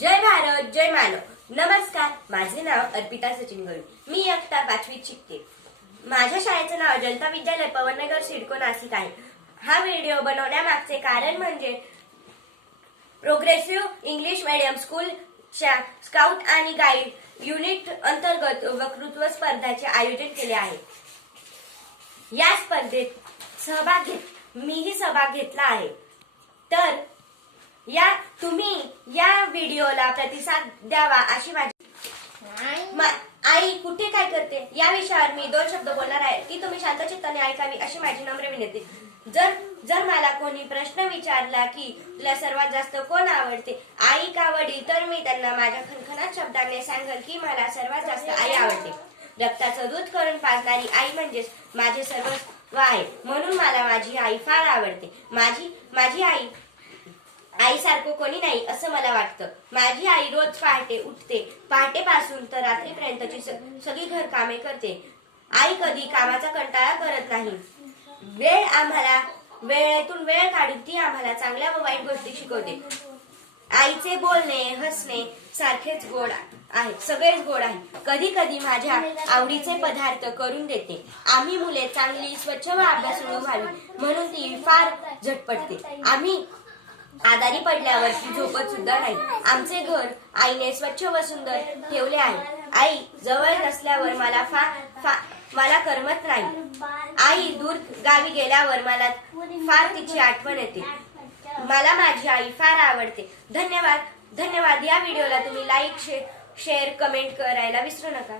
जय भारत जय मानव नमस्कार माझे नाव अर्पिता सचिन गळू मी इयत्ता पाचवीत शिकते. माझ्या शाळेचं नाव जनता विद्यालय पवननगर सिडको नाशिक आहे. हा व्हिडिओ बनवण्यामागचे कारण म्हणजे प्रोग्रेसिव्ह इंग्लिश मीडियम स्कूलच्या स्काउट आणि गाईड युनिट अंतर्गत वक्तृत्व स्पर्धाचे आयोजन केले आहे. या स्पर्धेत सहभाग घेत मीही सहभाग घेतला आहे. तर या तुम्ही या व्हिडिओला प्रतिसाद द्यावा अशी माझी मा- आई कुठे काय करते? या विषयावर मी दोन शब्द बोलणार आहे. ती तुम्ही शांतचित्ताने ऐकावी अशी माझी नम्र विनंती. जर जर मला कोणी प्रश्न विचारला की तुला सर्वात जास्त कोण आवडते? आई का वडील? तर मी त्यांना माझ्या खणखणात शब्दाने सांगेल की मला सर्वात जास्त आई आवडते. रक्ताचं दूध करून पाजणारी आई म्हणजेच माझे सर्वस्व आहे. म्हणून मला माझी आई फार आवडते. माझी माझी आई आईसारखं कोणी नाही असं मला वाटतं. माझी आई रोज पहाटे उठते. पहाटेपासून तर रात्रीपर्यंतची सगळी घर कामे करते. आई कधी कामाचा कंटाळा करत नाही. वेळ आम्हाला वेळेतून वेळ काढून ती आम्हाला चांगल्या व वाईट गोष्टी शिकवते. आईचे बोलणे हसणे सारखेच गोड आहे सगळेच गोड आहे कधी कधी माझ्या आवडीचे पदार्थ करून देते. आम्ही मुले चांगली स्वच्छ व अभ्यास व्हावी. म्हणून ती फार झटपटते. आम्ही आजारी पडल्यावर झोपत सुद्धा नाही. आमचे घर आईने स्वच्छ व सुंदर ठेवले आहे. आई जवळ नसल्यावर मला फार फा, मला करमत नाही. आई दूर गावी गेल्यावर मला फार तिची आठवण येते. मला माझी आई फार आवडते. धन्यवाद. धन्यवाद. या व्हिडिओला तुम्ही लाईक शेअर कमेंट करायला विसरू नका.